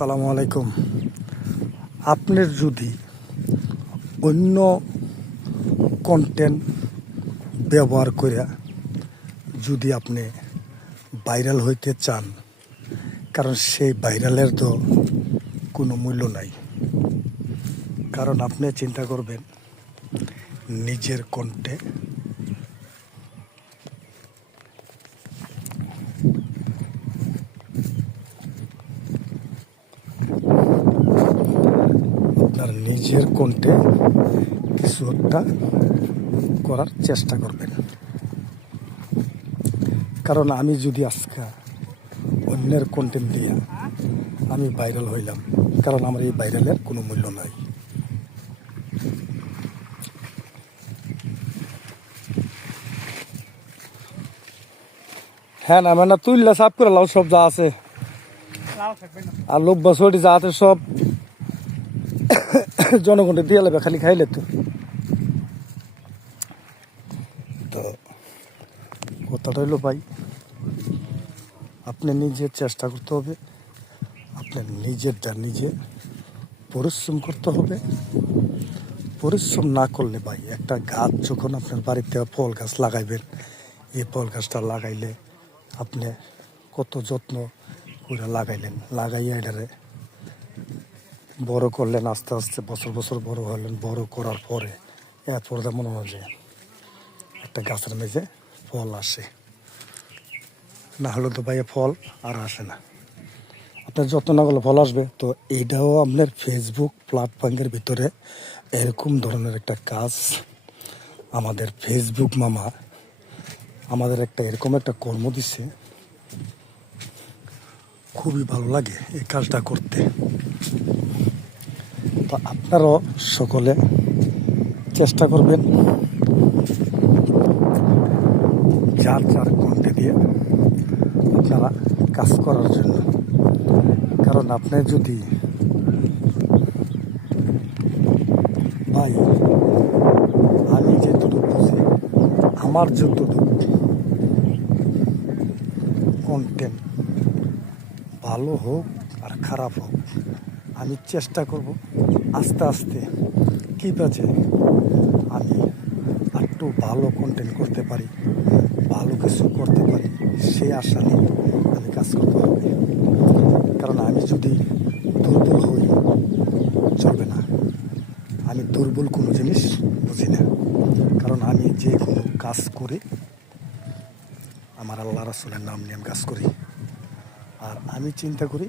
আসসালামু আলাইকুম। আপনার যদি অন্য কন্টেন্ট ব্যবহার করে যদি আপনি ভাইরাল হইতে চান, কারণ সেই ভাইরালের তো কোনো মূল্য নাই। কারণ আপনি চিন্তা করবেন নিজের কণ্ঠে আপনার নিজের কণ্ঠে কিছু একটা করার চেষ্টা করবেন। কারণ আমি যদি আজকে অন্যের কন্টেন্ট দিয়ে আমি ভাইরাল হইলাম, কারণ আমার এই ভাইরালের কোনো মূল্য নাই। হ্যাঁ না মানে তুইলা সাফ করে লাও, সব যা আছে আর লোক বছরটি যা আছে সব জনগণকে দিয়ে লাগবে, খালি খাইলে তো তো কথাটা হইলো ভাই, আপনি নিজে চেষ্টা করতে হবে, আপনার নিজেরটা নিজে পরিশ্রম করতে হবে। পরিশ্রম না করলে ভাই, একটা গাছ যখন আপনার বাড়িতে ফল গাছ লাগাইবেন, এই ফল গাছটা লাগাইলে আপনি কত যত্ন করে লাগাইলেন, লাগাইয়া এটারে বড় করলেন, আস্তে আস্তে বছর বছর বড় হলেন। বড় করার পরে এরপরে মনে হয় যে একটা গাছের মেঝে ফল আসে, না হলে তো ভাই ফল আর আসে না। আপনার যত্ন না করলে ফল আসবে। তো এইটাও আপনার ফেসবুক প্ল্যাটফর্মের ভিতরে এরকম ধরনের একটা কাজ আমাদের ফেসবুক মামা আমাদের একটা এরকম একটা কর্ম দিচ্ছে, খুবই ভালো লাগে এই কাজটা করতে। তো আপনারাও সকলে চেষ্টা করবেন যার যার কণ্ঠে দিয়ে আপনারা কাজ করার জন্য। কারণ আপনি যদি ভাই, আমি যেটুকু বুঝি, আমার যতটুকু কন্টেন্ট ভালো হোক আর খারাপ হোক, আমি চেষ্টা করব আস্তে আস্তে কী বাজে আমি একটু ভালো কন্টেন্ট করতে পারি, ভালো কিছু করতে পারি, সে আশা নিয়ে আমি কাজ করতে হবে। কারণ আমি যদি দুর্বল হই চলবে না। আমি দুর্বল কোনো জিনিস বুঝি না। কারণ আমি যে কোনো কাজ করি আমার আল্লাহ রাসূলের নাম নিয়ে আমি কাজ করি। আর আমি চিন্তা করি